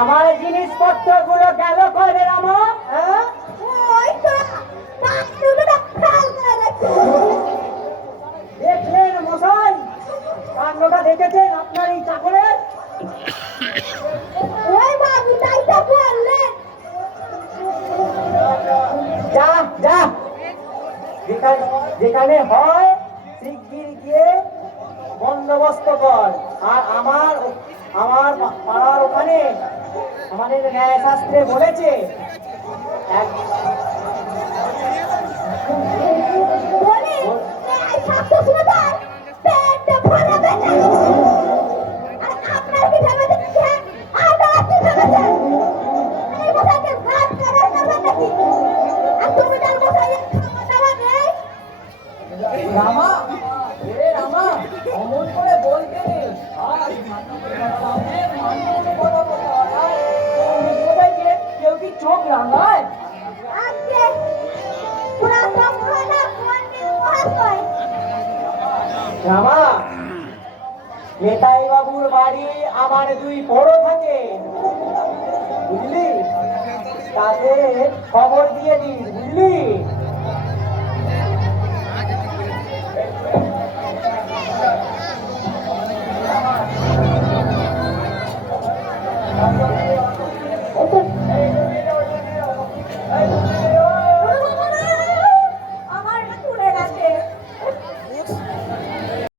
আমার জিনিসপত্র গুলো গেল করে রামা। দেখলেন মশাই, কাণ্ডটা দেখেছেন আপনার এই চাকরের? যা যা, যেখানে হয় শিগগির গিয়ে বন্দোবস্ত কর। আর আমার আমার পাড়ার ওখানে আমাদের ন্যায় শাস্ত্রে বলেছে রামা, রামা, অমন করে বলতে নেই। কেউ কি চোখ রাঙায়? রামা, নেতাই বাবুর বাড়ি আমার দুই বড় থাকে, বুঝলি? তাদের খবর দিয়ে দিস, বুঝলি?